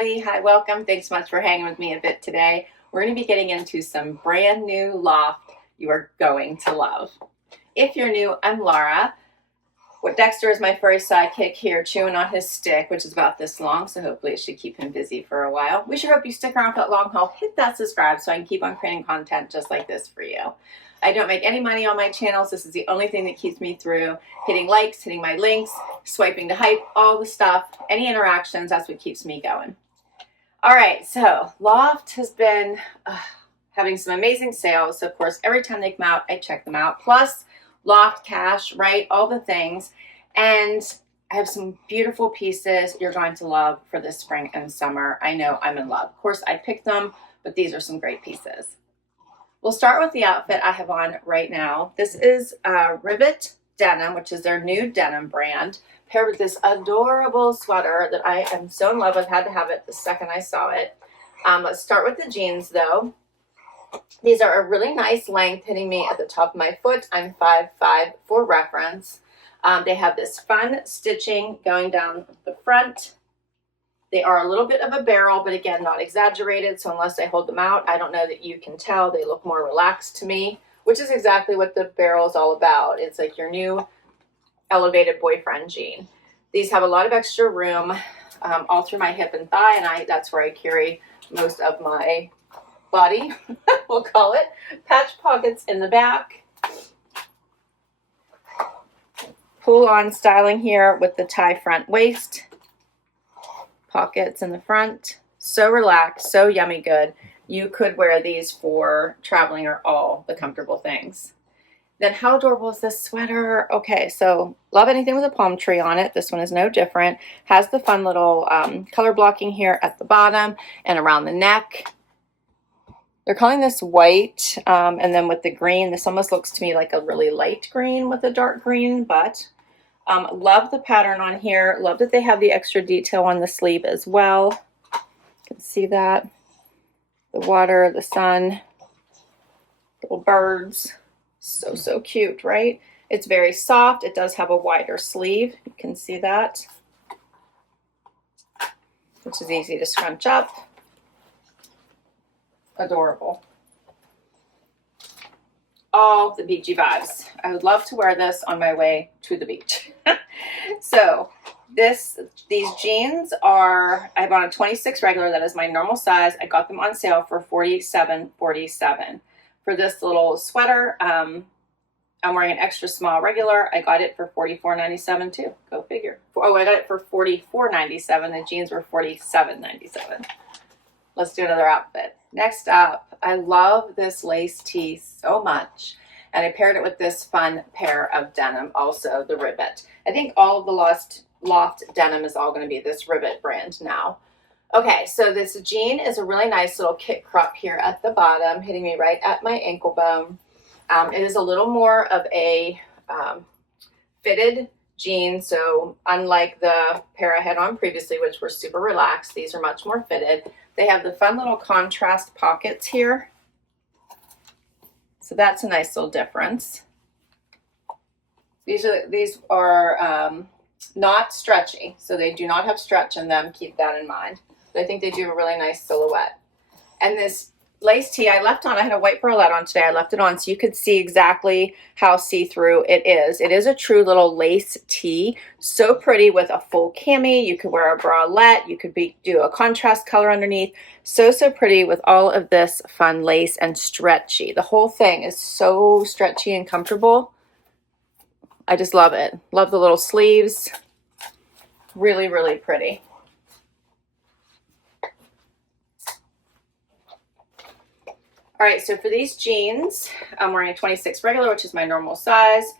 everybody. Hi, welcome. Thanks so much for hanging with me a bit today. We're going to be getting into some brand new Loft you are going to love. If you're new, I'm Laura. Dexter is my first sidekick here, chewing on his stick, which is about this long, so hopefully it should keep him busy for a while. We sure hope you stick around for that long haul. Hit that subscribe so I can keep on creating content just like this for you. I don't make any money on my channels. This is the only thing that keeps me through. Hitting likes, hitting my links, swiping to hype, all the stuff, any interactions, that's what keeps me going. All right, so Loft has been having some amazing sales. So of course, every time they come out, I check them out. Plus, Loft Cash, right? All the things. And I have some beautiful pieces you're going to love for this spring and summer. I know I'm in love. Of course, I picked them, but these are some great pieces. We'll start with the outfit I have on right now. This is Rivet denim, which is their new denim brand, paired with this adorable sweater that I am so in love with. Had to have it the second I saw it. Let's start with the jeans though. These are a really nice length, hitting me at the top of my foot. I'm 5'5" for reference. They have this fun stitching going down the front. They are a little bit of a barrel, but again, not exaggerated. So unless I hold them out, I don't know that you can tell. They look more relaxed to me, which is exactly what the barrel is all about. It's like your new elevated boyfriend jean. These have a lot of extra room all through my hip and thigh, and that's where I carry most of my body, we'll call it. Patch pockets in the back. Pull-on styling here with the tie front waist. Pockets in the front. So relaxed, so yummy good. You could wear these for traveling or all the comfortable things. Then how adorable is this sweater? Okay, so love anything with a palm tree on it. This one is no different. Has the fun little color blocking here at the bottom and around the neck. They're calling this white, and then with the green, this almost looks to me like a really light green with a dark green, but love the pattern on here. Love that they have the extra detail on the sleeve as well. You can see that. The water, the sun, little birds. So cute, right? It's very soft. It does have a wider sleeve. You can see that, which is easy to scrunch up. Adorable. All the beachy vibes. I would love to wear this on my way to the beach. So these jeans are, I have on a 26 regular. That is my normal size. I got them on sale for $47.47. For this little sweater, I'm wearing an extra small regular. I got it for $44.97 too. Go figure. Oh, I got it for $44.97. The jeans were $47.97. Let's do another outfit. Next up, I love this lace tee so much. And I paired it with this fun pair of denim, also the Rivet. I think all of the Loft denim is all going to be this Rivet brand now. Okay, so this jean is a really nice little kit crop here at the bottom, hitting me right at my ankle bone. It is a little more of a fitted jean, so unlike the pair I had on previously, which were super relaxed, these are much more fitted. They have the fun little contrast pockets here. So that's a nice little difference. These are not stretchy, so they do not have stretch in them. Keep that in mind. But I think they do a really nice silhouette. And this lace tee I left on, I had a white bralette on today. I left it on so you could see exactly how see-through it is. It is a true little lace tee. So pretty with a full cami. You could wear a bralette. You could do a contrast color underneath. So pretty with all of this fun lace and stretchy. The whole thing is so stretchy and comfortable. I just love it. Love the little sleeves. Really, really pretty. All right, so for these jeans, I'm wearing a 26 regular, which is my normal size,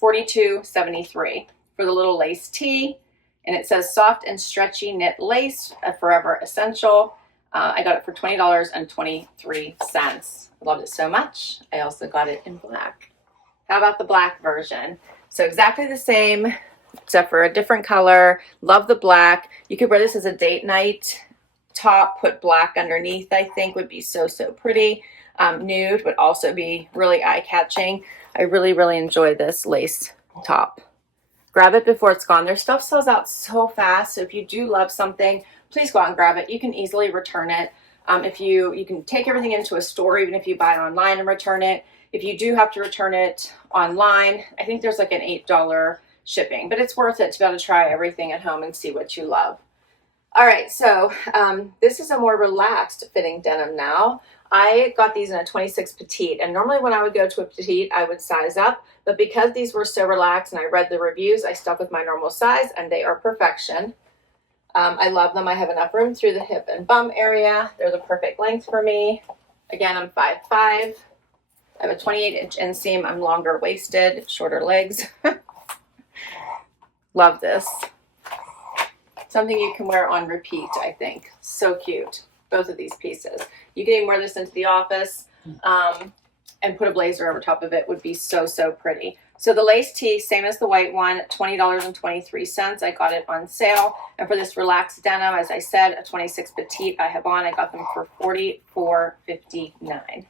$42.73. For the little lace tee, and it says soft and stretchy knit lace, a forever essential. I got it for $20.23. I loved it so much. I also got it in black. How about the black version? So exactly the same, except for a different color. Love the black. You could wear this as a date night top, put black underneath. I think would be so pretty. Nude would also be really eye-catching. I really enjoy this lace top. Grab it before it's gone. Their stuff sells out so fast, so if you do love something, please go out and grab it. You can easily return it. If you can take everything into a store, even if you buy it online and return it. If you do have to return it online, I think there's like an $8 shipping, but it's worth it to be able to try everything at home and see what you love. All right, so this is a more relaxed fitting denim now. I got these in a 26 petite, and normally when I would go to a petite, I would size up, but because these were so relaxed and I read the reviews, I stuck with my normal size, and they are perfection. I love them. I have enough room through the hip and bum area. They're the perfect length for me. Again, I'm 5'5". I have a 28-inch inseam. I'm longer waisted, shorter legs. Love this. Something you can wear on repeat, I think. So cute. Both of these pieces. You can even wear this into the office and put a blazer over top of it. Would be so, so pretty. So the lace tee, same as the white one, $20.23. I got it on sale. And for this relaxed denim, as I said, a 26 petite I have on. I got them for $44.59.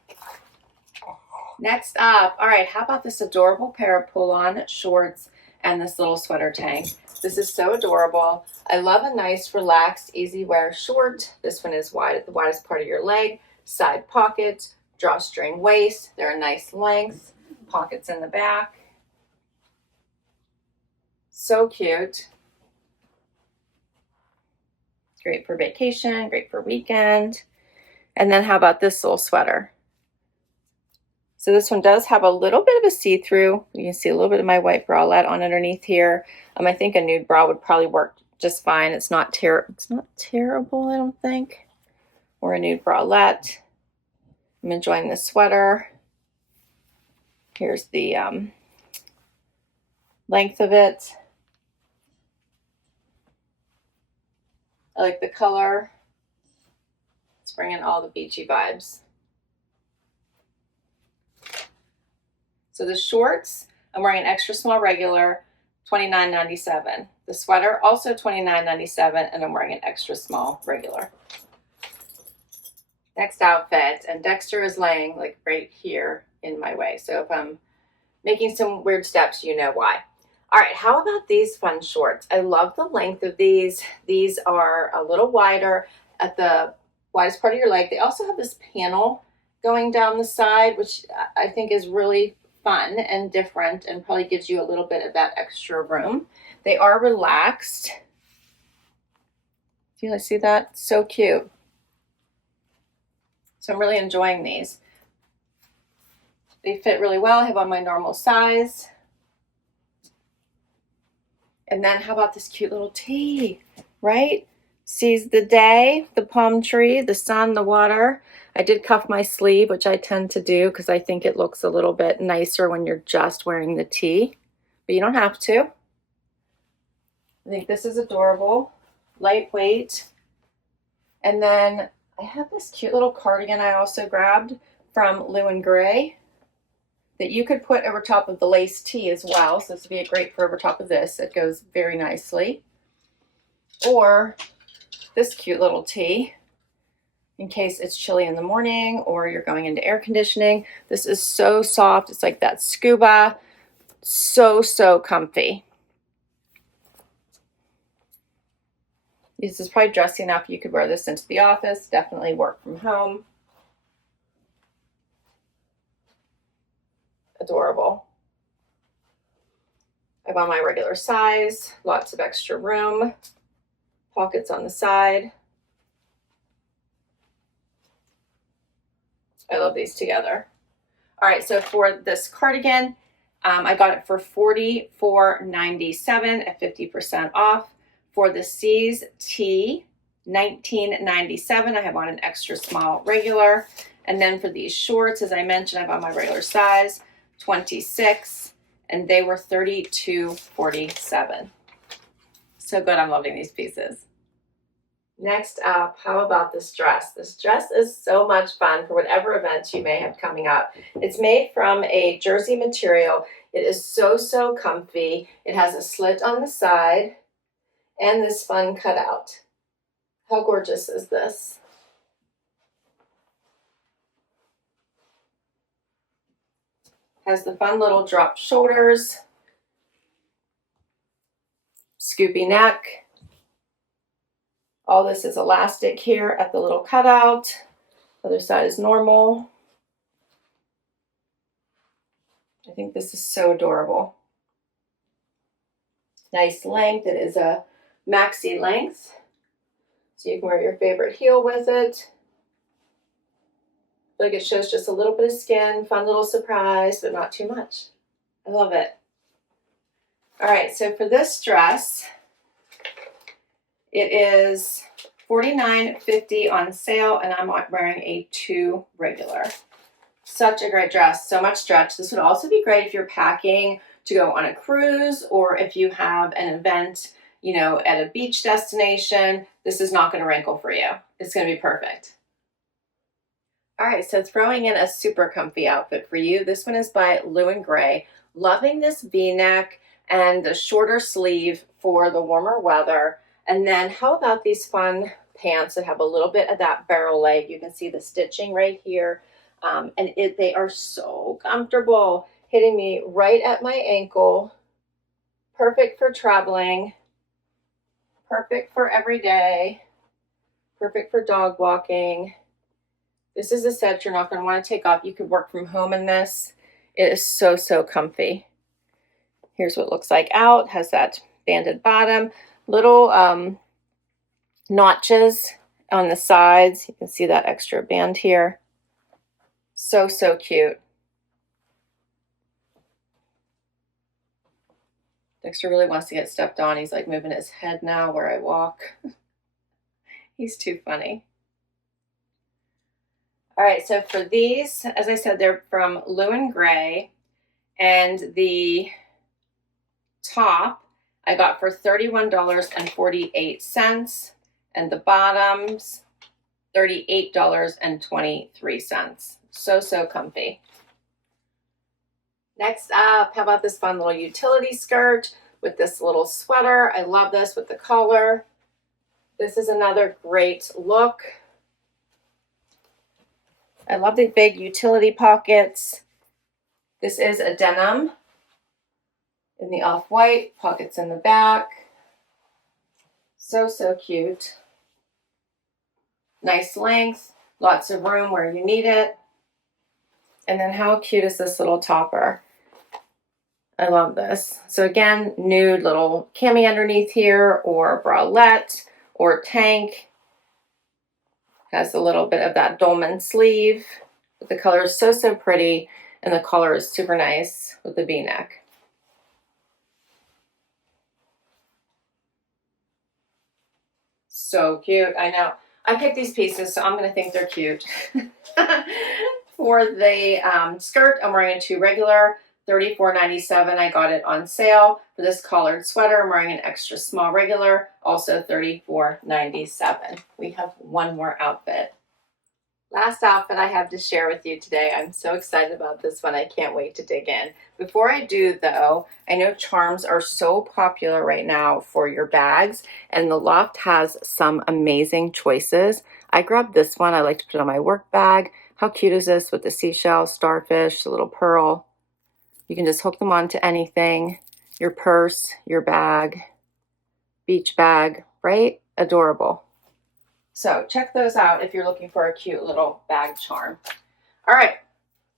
Next up, all right, how about this adorable pair of pull-on shorts and this little sweater tank? This is so adorable. I love a nice, relaxed, easy wear short. This one is wide at the widest part of your leg, side pockets, drawstring waist. They're a nice length, pockets in the back. So cute. Great for vacation, great for weekend. And then how about this little sweater? So this one does have a little bit of a see-through. You can see a little bit of my white bralette on underneath here. I think a nude bra would probably work just fine. It's not terrible, I don't think. Or a nude bralette. I'm enjoying this sweater. Here's the length of it. I like the color. It's bringing all the beachy vibes. So the shorts, I'm wearing an extra small regular, $29.97. The sweater, also $29.97, and I'm wearing an extra small regular. Next outfit, and Dexter is laying like right here in my way. So if I'm making some weird steps, you know why. All right, how about these fun shorts? I love the length of these. These are a little wider at the widest part of your leg. They also have this panel going down the side, which I think is really fun and different and probably gives you a little bit of that extra room. They are relaxed. Do you guys see that? So cute. So I'm really enjoying these. They fit really well. I have on my normal size. And then how about this cute little tee, right? Sees the day, the palm tree, the sun, the water. I did cuff my sleeve, which I tend to do because I think it looks a little bit nicer when you're just wearing the tee, but you don't have to. I think this is adorable, lightweight. And then I have this cute little cardigan I also grabbed from Lou & Grey that you could put over top of the lace tee as well. So this would be great for over top of this. It goes very nicely. Or this cute little tee in case it's chilly in the morning or you're going into air conditioning. This is so soft. It's like that scuba. So, so comfy. This is probably dressy enough. You could wear this into the office. Definitely work from home. Adorable. I'm on my regular size. Lots of extra room. Pockets on the side. I love these together. All right, so for this cardigan, I got it for $44.97 at 50% off. For the C's tee, $19.97. I have on an extra small regular. And then for these shorts, as I mentioned, I have on my regular size, 26, and they were $32.47. So good, I'm loving these pieces. Next up, how about this dress? This dress is so much fun for whatever events you may have coming up. It's made from a jersey material. It is so, so comfy. It has a slit on the side and this fun cutout. How gorgeous is this? Has the fun little drop shoulders, scoopy neck, All this is elastic here at the little cutout. Other side is normal. I think this is so adorable. Nice length. It is a maxi length. So you can wear your favorite heel with it. Like it shows just a little bit of skin, fun little surprise, but not too much. I love it. All right, so for this dress, it is $49.50 on sale, and I'm wearing a 2 regular. Such a great dress, so much stretch. This would also be great if you're packing to go on a cruise, or if you have an event, you know, at a beach destination. This is not going to wrinkle for you. It's going to be perfect. All right, so throwing in a super comfy outfit for you. This one is by Lou & Grey. Loving this V-neck and the shorter sleeve for the warmer weather. And then how about these fun pants that have a little bit of that barrel leg? You can see the stitching right here. And they are so comfortable, hitting me right at my ankle. Perfect for traveling. Perfect for every day. Perfect for dog walking. This is a set you're not going to want to take off. You could work from home in this. It is so, so comfy. Here's what it looks like out. Has that banded bottom. Little notches on the sides. You can see that extra band here. So, so cute. Dexter really wants to get stepped on. He's like moving his head now where I walk. He's too funny. All right, so for these, as I said, they're from Lou & Grey, and the top I got for $31.48, and the bottoms $38.23. So, so comfy. Next up, how about this fun little utility skirt with this little sweater? I love this with the collar. This is another great look. I love the big utility pockets. This is a denim in the off-white, pockets in the back. So, so cute. Nice length, lots of room where you need it. And then how cute is this little topper? I love this. So again, nude little cami underneath here, or bralette, or tank. Has a little bit of that dolman sleeve. The color is so, so pretty, and the collar is super nice with the V-neck. So cute. I know. I picked these pieces, so I'm going to think they're cute. For the skirt, I'm wearing a 2 regular, $34.97. I got it on sale. For this collared sweater, I'm wearing an extra small regular, also $34.97. We have one more outfit. Last outfit I have to share with you today. I'm so excited about this one. I can't wait to dig in. Before I do, though, I know charms are so popular right now for your bags, and the Loft has some amazing choices. I grabbed this one. I like to put it on my work bag. How cute is this with the seashell, starfish, a little pearl? You can just hook them onto anything. Your purse, your bag, beach bag, right? Adorable. So check those out if you're looking for a cute little bag charm. All right,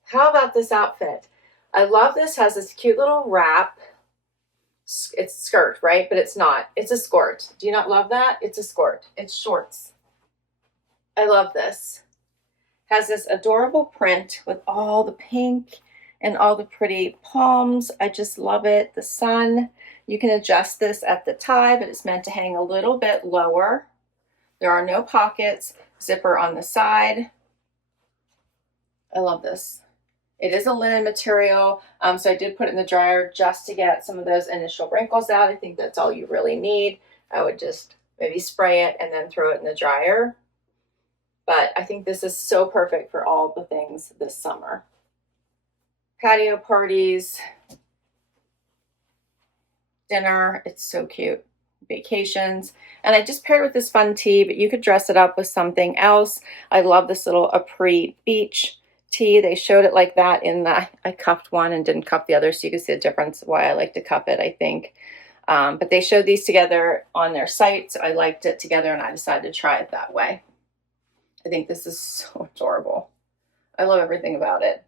how about this outfit? I love this. Has this cute little wrap. It's skirt, right? But it's not. It's a skirt. Do you not love that? It's a skirt. It's shorts. I love this. Has this adorable print with all the pink and all the pretty palms. I just love it. The sun. You can adjust this at the tie, but it's meant to hang a little bit lower. There are no pockets. Zipper on the side. I love this. It is a linen material, so I did put it in the dryer just to get some of those initial wrinkles out. I think that's all you really need. I would just maybe spray it and then throw it in the dryer. But I think this is so perfect for all the things this summer. Patio parties, dinner, it's so cute. Vacations. And I just paired with this fun tee, but you could dress it up with something else. I love this little Apres beach tee. They showed it like that in the, I cuffed one and didn't cuff the other, so you can see the difference why I like to cuff it, I think. But they showed these together on their site, so I liked it together and I decided to try it that way. I think this is so adorable. I love everything about it.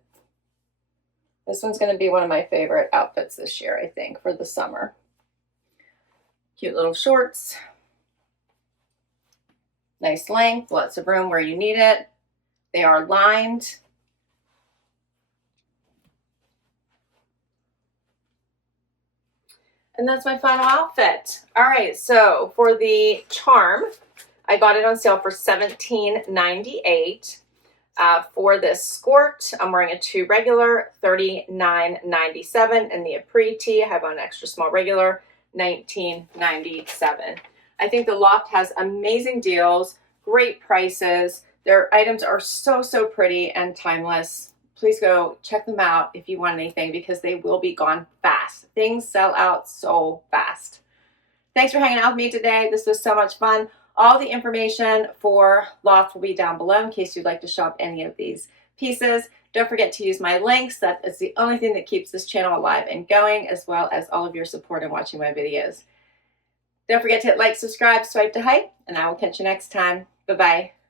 This one's going to be one of my favorite outfits this year, I think, for the summer. Cute little shorts. Nice length, lots of room where you need it. They are lined. And that's my final outfit. All right, so for the charm, I got it on sale for $17.98. For this skirt, I'm wearing a 2 regular, $39.97, and the Apres tee I have on extra small regular, $19.97. I think the Loft has amazing deals, great prices. Their items are so pretty and timeless. Please go check them out if you want anything, because they will be gone fast. Things sell out so fast. Thanks for hanging out with me today. This was so much fun. All the information for Loft will be down below in case you'd like to shop any of these pieces. Don't forget to use my links. That is the only thing that keeps this channel alive and going, as well as all of your support in watching my videos. Don't forget to hit like, subscribe, swipe to hype, and I will catch you next time. Bye-bye.